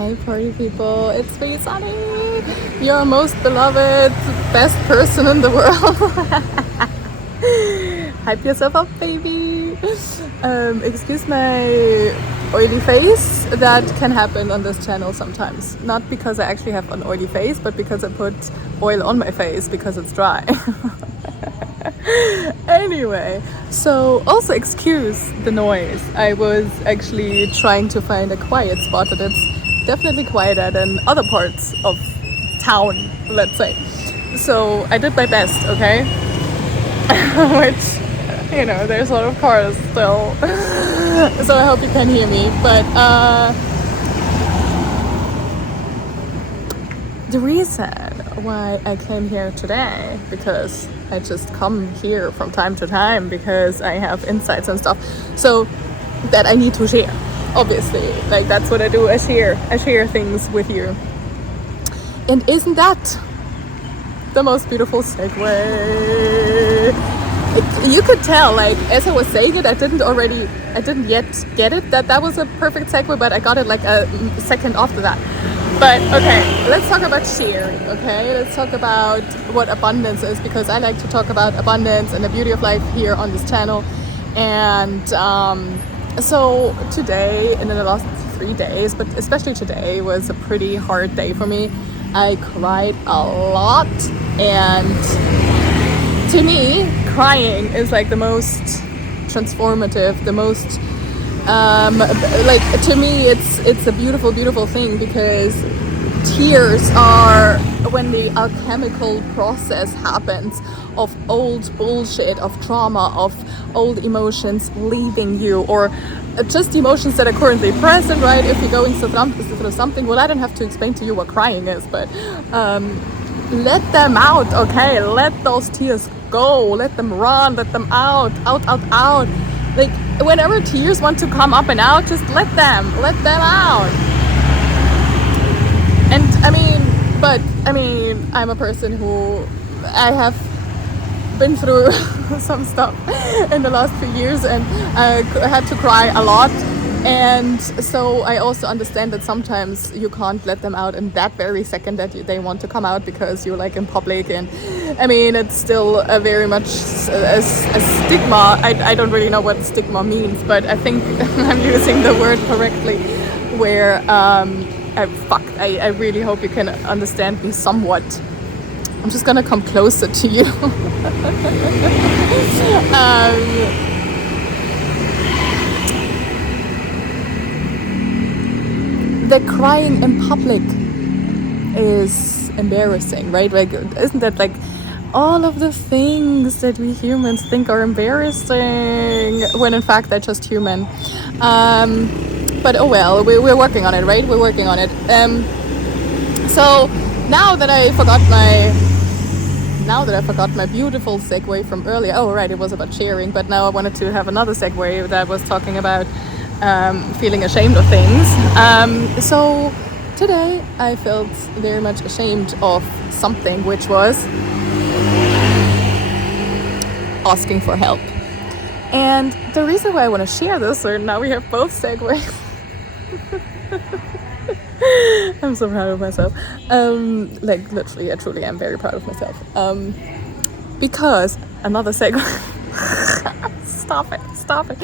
Hi party people, it's me Sunny, your most beloved, best person in the world. Hype yourself up, baby. Excuse my oily face. That can happen on this channel sometimes. Not because I actually have an oily face, but because I put oil on my face because it's dry. Anyway, so also excuse the noise. I was actually trying to find a quiet spot, and it's definitely quieter than other parts of town, let's say. So I did my best, okay? Which, you know, there's a lot of cars still. So I hope you can hear me. But the reason why I came here today, because I just come here from time to time because I have insights and stuff, so that I need to share. Obviously, like that's what I do. I share things with you. And isn't that the most beautiful segue? You could tell, like as I was saying it, I didn't yet get it that was a perfect segue, but I got it like a second after that. But okay, let's talk about sharing, okay? Let's talk about what abundance is, because I like to talk about abundance and the beauty of life here on this channel. And so today, and in the last 3 days, but especially today, was a pretty hard day for me. I cried a lot, and to me, crying is like the most transformative, the most like to me it's a beautiful thing, because tears are when the alchemical process happens of old bullshit, of trauma, of old emotions leaving you, or just emotions that are currently present, right? If you're going through something, well, I don't have to explain to you what crying is, but let them out, okay? Let those tears go, let them run, let them out. Like whenever tears want to come up and out, just let them out. And I mean, I'm a person who I have been through some stuff in the last few years, and I had to cry a lot. And so I also understand that sometimes you can't let them out in that very second that they want to come out, because you're like in public. And I mean, it's still a very much a stigma. I don't really know what stigma means, but I think I'm using the word correctly, where I really hope you can understand me somewhat. I'm just gonna come closer to you. The crying in public is embarrassing, right? Like, isn't that like all of the things that we humans think are embarrassing, when in fact they're just human? But oh well, we're working on it, right? We're working on it. So now that I forgot my beautiful segue from earlier. Oh right, it was about sharing, but now I wanted to have another segue that was talking about feeling ashamed of things. So today I felt very much ashamed of something, which was asking for help. And the reason why I want to share this, or now we have both segues. I'm so proud of myself. Like literally, I truly am very proud of myself. Because another segue. Stop it.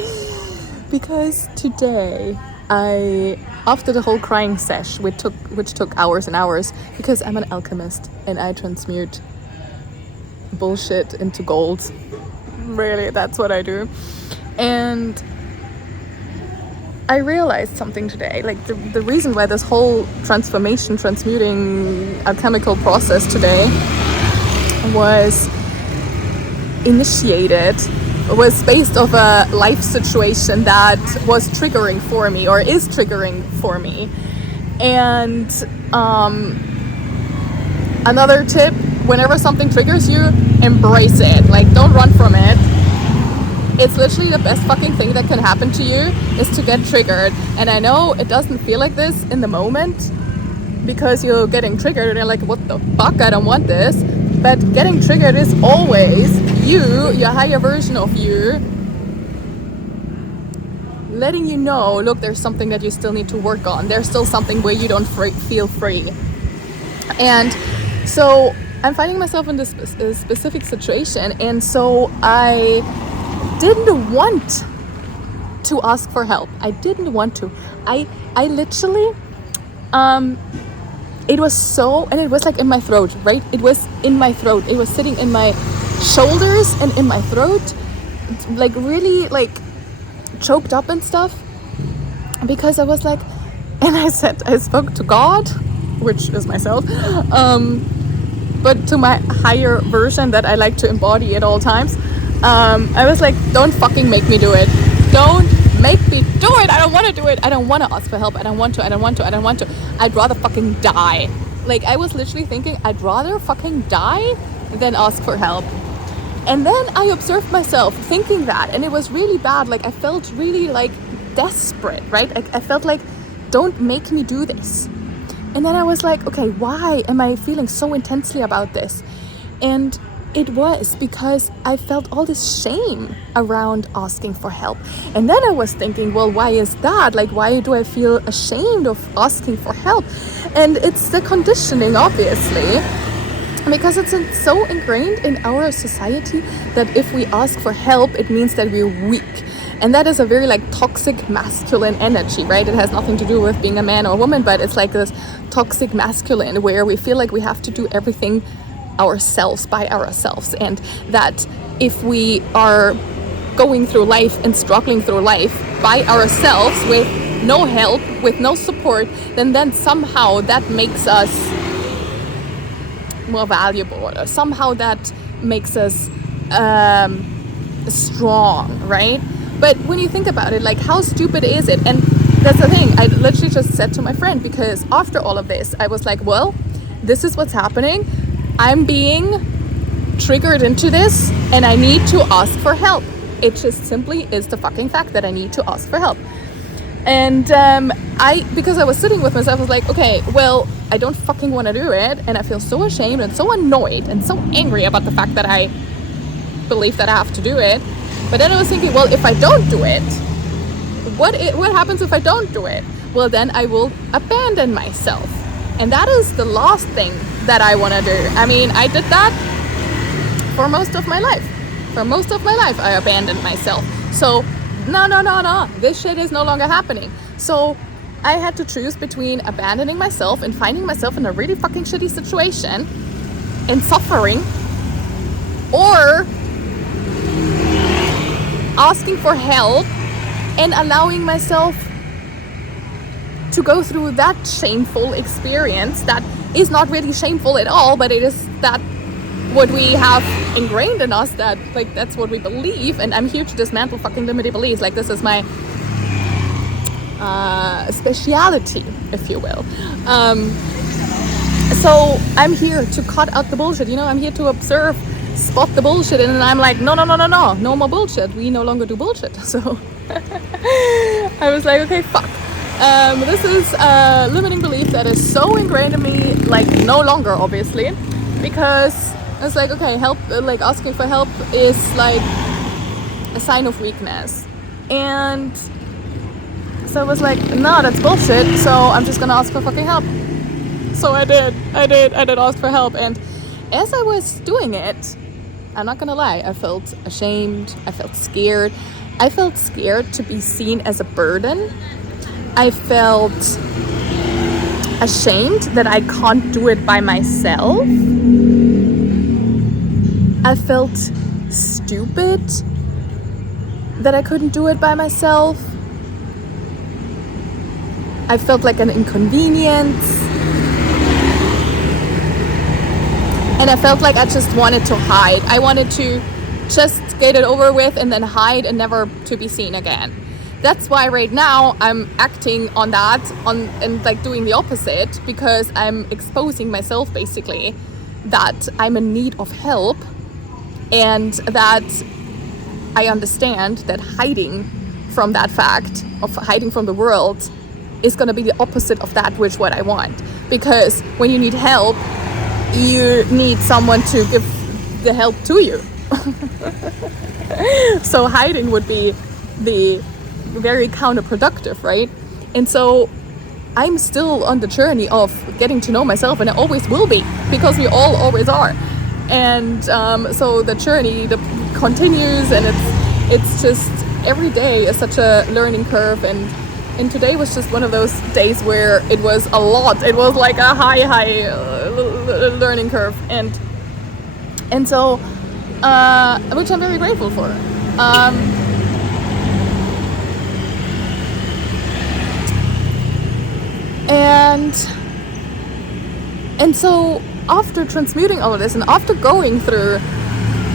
Because today, after the whole crying sesh, which took hours and hours, because I'm an alchemist and I transmute bullshit into gold. Really, that's what I do. And I realized something today, like the reason why this whole transmuting alchemical process today was based off a life situation that was triggering for me, or is triggering for me. And another tip, whenever something triggers you, embrace it. Like, don't run from it. It's literally the best fucking thing that can happen to you, is to get triggered. And I know it doesn't feel like this in the moment, because you're getting triggered and you're like, what the fuck, I don't want this. But getting triggered is always you, your higher version of you, letting you know, look, there's something that you still need to work on. There's still something where you don't feel free. And so I'm finding myself in this specific situation, and so I didn't want to ask for help. I didn't want to. I literally, it was so, and it was like in my throat, right? It was in my throat. It was sitting in my shoulders and in my throat, like really like choked up and stuff, because I was like, and I spoke to God, which is myself, but to my higher version that I like to embody at all times. I was like, don't fucking make me do it. Don't make me do it. I don't want to do it. I don't want to ask for help. I don't want to. I'd rather fucking die. Like, I was literally thinking, I'd rather fucking die than ask for help. And then I observed myself thinking that, and it was really bad. Like, I felt really like desperate, right? I felt like, don't make me do this. And then I was like, okay, why am I feeling so intensely about this? And it was because I felt all this shame around asking for help. And then I was thinking, well, why is that? Like, why do I feel ashamed of asking for help? And it's the conditioning, obviously, because it's so ingrained in our society that if we ask for help, it means that we're weak. And that is a very like toxic masculine energy, right? It has nothing to do with being a man or a woman, but it's like this toxic masculine where we feel like we have to do everything ourselves, by ourselves, and that if we are going through life and struggling through life by ourselves with no help, with no support, then somehow that makes us more valuable, or somehow that makes us strong, right? But when you think about it, like, how stupid is it? And that's the thing, I literally just said to my friend, because after all of this, I was like, well, this is what's happening. I'm being triggered into this, and I need to ask for help. It just simply is the fucking fact that I need to ask for help. And because I was sitting with myself, I was like, okay, well, I don't fucking want to do it, and I feel so ashamed and so annoyed and so angry about the fact that I believe that I have to do it. But then I was thinking, well, if I don't do it, what happens if I don't do it? Well, then I will abandon myself. And that is the last thing that I want to do. I mean, I did that for most of my life. For most of my life, I abandoned myself. So, no. This shit is no longer happening. So, I had to choose between abandoning myself and finding myself in a really fucking shitty situation and suffering, or asking for help and allowing myself to go through that shameful experience that is not really shameful at all, but it is that what we have ingrained in us, that like that's what we believe. And I'm here to dismantle fucking limiting beliefs. Like, this is my speciality, if you will. So I'm here to cut out the bullshit, you know. I'm here to observe, spot the bullshit, and then I'm like, no more bullshit. We no longer do bullshit. So I was like, okay, fuck. This is a limiting belief that is so ingrained in me, like no longer, obviously, because it's like, okay, help, like asking for help is like a sign of weakness. And so I was like, no, that's bullshit. So I'm just gonna ask for fucking help. So I did ask for help. And as I was doing it, I'm not gonna lie, I felt ashamed. I felt scared. I felt scared to be seen as a burden. I felt ashamed that I can't do it by myself. I felt stupid that I couldn't do it by myself. I felt like an inconvenience. And I felt like I just wanted to hide. I wanted to just get it over with and then hide and never to be seen again. That's why right now I'm acting on that, and like doing the opposite, because I'm exposing myself basically that I'm in need of help, and that I understand that hiding from that fact, of hiding from the world, is going to be the opposite of that which what I want. Because when you need help, you need someone to give the help to you. So hiding would be the very counterproductive, right? And so I'm still on the journey of getting to know myself, and I always will be, because we all always are. And so the journey continues, and it's just every day is such a learning curve. And today was just one of those days where it was a lot. It was like a high learning curve, and so which I'm very grateful for. And so after transmuting all of this, and after going through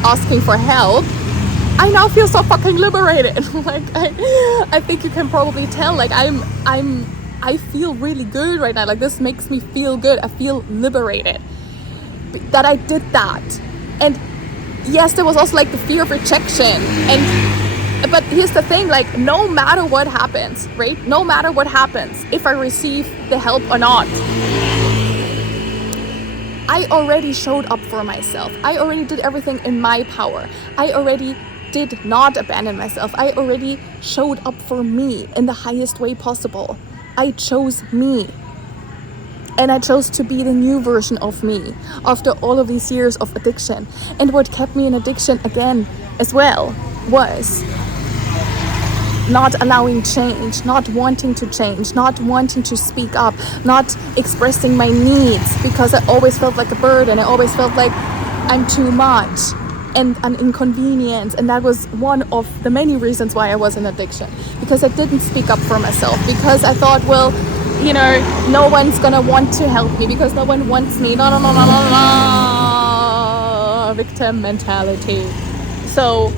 asking for help, I now feel so fucking liberated. Like I think you can probably tell, like I feel really good right now. Like this makes me feel good. I feel liberated that I did that. And yes, there was also like the fear of rejection. But here's the thing, like no matter what happens, right? No matter what happens, if I receive the help or not, I already showed up for myself. I already did everything in my power. I already did not abandon myself. I already showed up for me in the highest way possible. I chose me. And I chose to be the new version of me after all of these years of addiction. And what kept me in addiction again as well was not allowing change, not wanting to change, not wanting to speak up, not expressing my needs, because I always felt like a burden. I always felt like I'm too much and an inconvenience. And that was one of the many reasons why I was in addiction, because I didn't speak up for myself, because I thought, well, you know, no one's gonna want to help me because no one wants me. No. Victim mentality. So,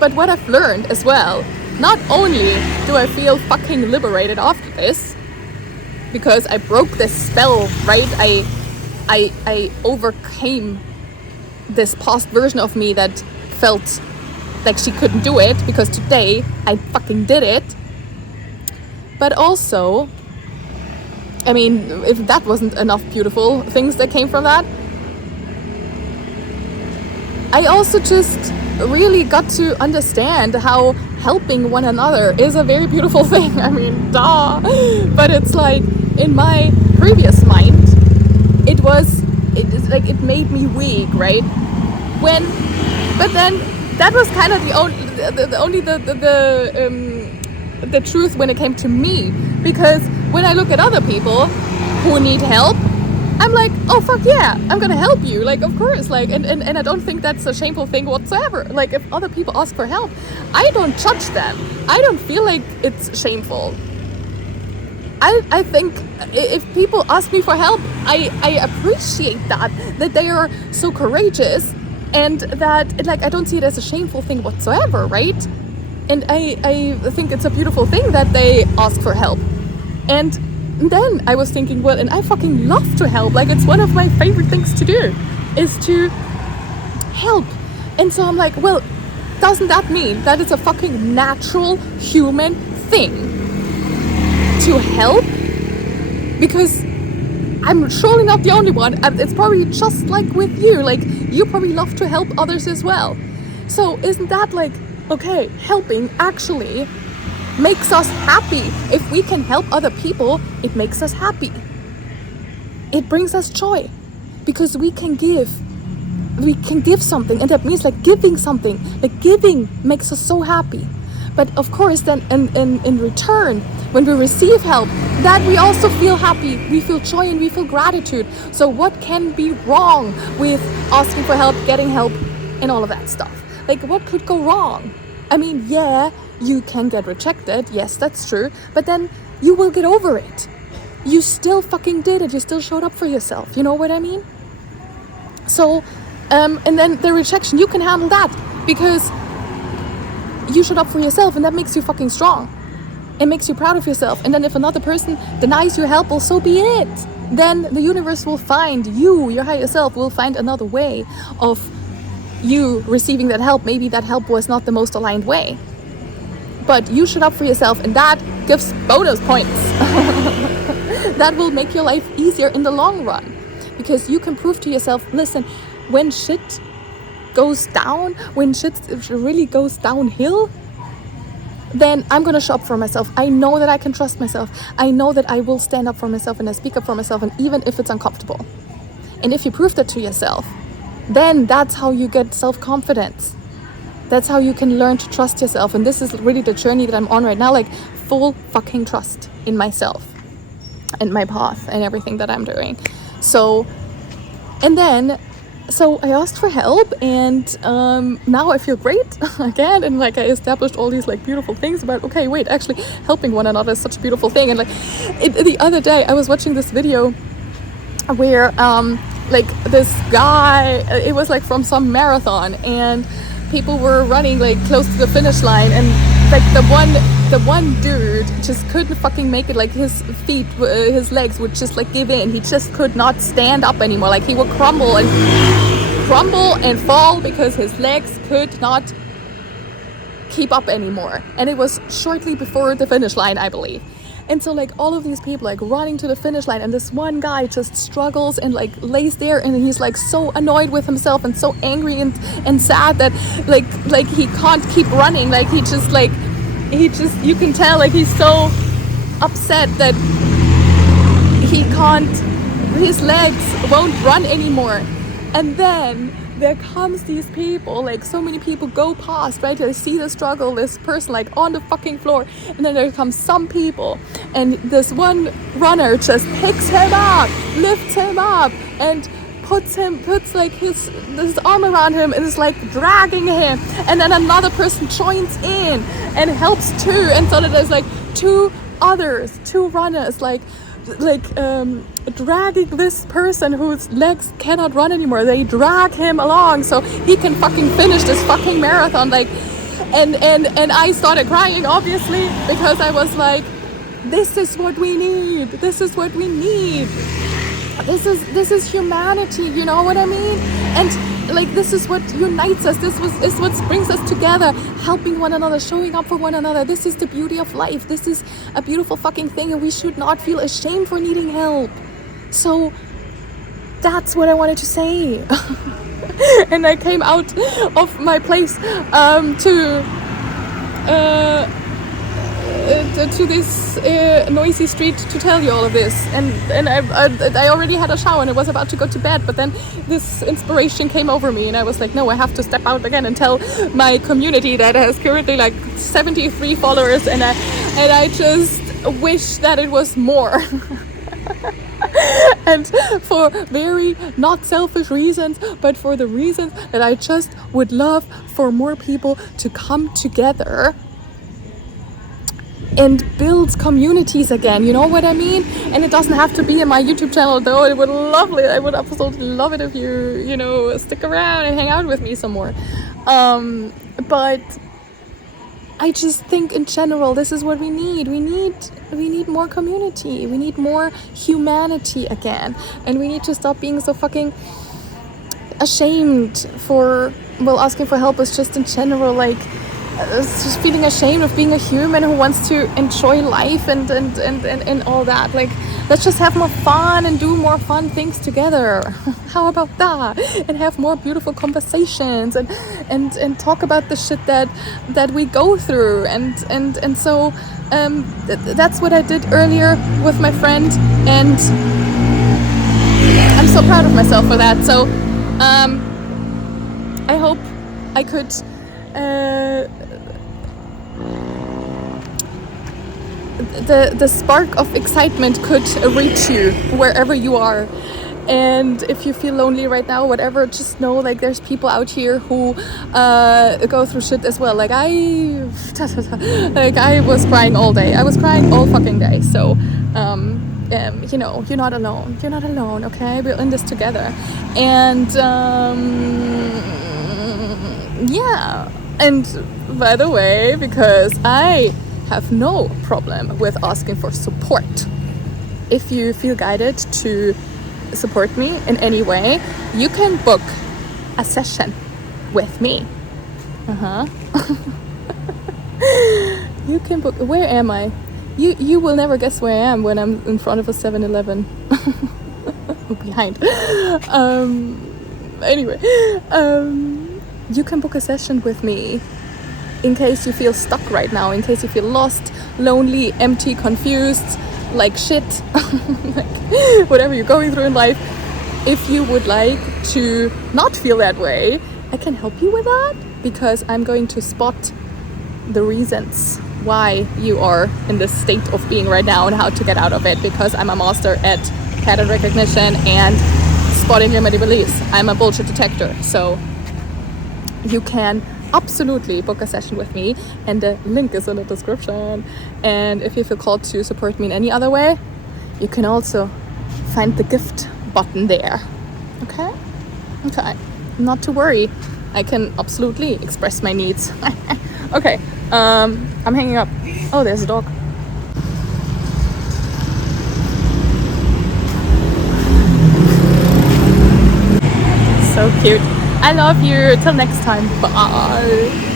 but what I've learned as well, not only do I feel fucking liberated after this, because I broke this spell, right? I overcame this past version of me that felt like she couldn't do it, because today I fucking did it. But also, I mean, if that wasn't enough beautiful things that came from that, I also just really got to understand how helping one another is a very beautiful thing. I mean, duh. But it's like, in my previous mind, it made me weak, right? But then that was kind of the truth when it came to me, because when I look at other people who need help, I'm like, oh fuck yeah, I'm gonna help you, like of course, like and I don't think that's a shameful thing whatsoever. Like if other people ask for help, I don't judge them. I don't feel like it's shameful. I think if people ask me for help, I appreciate that they are so courageous, and that like I don't see it as a shameful thing whatsoever, right? And I think it's a beautiful thing that they ask for help. And then I was thinking, well, and I fucking love to help. Like it's one of my favorite things to do, is to help. And so I'm like, well, doesn't that mean that it's a fucking natural human thing to help? Because I'm surely not the only one. It's probably just like with you. Like you probably love to help others as well. So isn't that like, okay, helping actually makes us happy. If we can help other people, it makes us happy. It brings us joy, because we can give something, and that means like giving something. Like giving makes us so happy. But of course then in return, when we receive help, that we also feel happy, we feel joy, and we feel gratitude. So what can be wrong with asking for help, getting help, and all of that stuff? Like what could go wrong? I mean, yeah, you can get rejected. Yes, that's true. But then you will get over it. You still fucking did it. You still showed up for yourself. You know what I mean? So, and then the rejection, you can handle that because you showed up for yourself, and that makes you fucking strong. It makes you proud of yourself. And then if another person denies you help, well, so be it. Then the universe will find you, your higher self will find another way of you receiving that help. Maybe that help was not the most aligned way, but you showed up for yourself, and that gives bonus points. That will make your life easier in the long run, because you can prove to yourself, listen, when shit goes down, when shit really goes downhill, then I'm gonna show up for myself. I know that I can trust myself. I know that I will stand up for myself and I speak up for myself, and even if it's uncomfortable. And if you prove that to yourself, then that's how you get self-confidence. That's how you can learn to trust yourself. And this is really the journey that I'm on right now, like full fucking trust in myself and my path and everything that I'm doing. So I asked for help, and now I feel great again, and like I established all these like beautiful things about, okay, wait, actually helping one another is such a beautiful thing. And like the other day I was watching this video where like this guy, it was like from some marathon, and people were running like close to the finish line, and like the one dude just couldn't fucking make it. Like his feet, his legs would just like give in. He just could not stand up anymore. Like he would crumble and fall because his legs could not keep up anymore. And it was shortly before the finish line, I believe. And so like all of these people like running to the finish line, and this one guy just struggles and like lays there, and he's like so annoyed with himself and so angry and sad that like he can't keep running. Like he just you can tell like he's so upset that his legs won't run anymore. And then there comes these people, like so many people go past, right? They see the struggle, this person like on the fucking floor, and then there comes some people, and this one runner just picks him up, lifts him up, and puts like his arm around him and is like dragging him, and then another person joins in and helps too, and so that there's like two runners like dragging this person whose legs cannot run anymore. They drag him along so he can fucking finish this fucking marathon. Like, and I started crying, obviously, because I was like, this is what we need. This is what we need. This is humanity, you know what I mean? And like, this is what unites us. This is what brings us together, helping one another, showing up for one another. This is the beauty of life. This is a beautiful fucking thing, and we should not feel ashamed for needing help. So that's what I wanted to say. And I came out of my place to this noisy street to tell you all of this, and I already had a shower and I was about to go to bed, but then this inspiration came over me, and I was like, no, I have to step out again and tell my community that has currently like 73 followers, and I just wish that it was more. And for very not selfish reasons, but for the reasons that I just would love for more people to come together and build communities again, you know what I mean? And it doesn't have to be in my YouTube channel, though. I would absolutely love it if you stick around and hang out with me some more. But I just think in general, this is what we need. We need more community. We need more humanity again. And we need to stop being so fucking ashamed asking for help is just in general, like, it's just feeling ashamed of being a human who wants to enjoy life and all that. Like, let's just have more fun and do more fun things together. How about that? And have more beautiful conversations and talk about the shit that we go through. And so that's what I did earlier with my friend, and I'm so proud of myself for that. So I hope I could the spark of excitement could reach you wherever you are. And if you feel lonely right now, whatever, just know like there's people out here who go through shit as well. Like I was crying all day. I was crying all fucking day. So you're not alone. You're not alone, okay? We're in this together. And yeah. And by the way, because I have no problem with asking for support. If you feel guided to support me in any way, you can book a session with me. You can book. Where am I? You will never guess where I am when I'm in front of a 7-Eleven. Behind. Anyway, you can book a session with me in case you feel stuck right now, in case you feel lost, lonely, empty, confused, like shit, like whatever you're going through in life. If you would like to not feel that way, I can help you with that, because I'm going to spot the reasons why you are in this state of being right now and how to get out of it, because I'm a master at pattern recognition and spotting limiting beliefs. I'm a bullshit detector. So you can absolutely book a session with me, and the link is in the description. And if you feel called to support me in any other way, you can also find the gift button there. Okay, not to worry, I can absolutely express my needs. Okay, I'm hanging up. Oh, there's a dog. So cute. I love you. Till next time. Bye.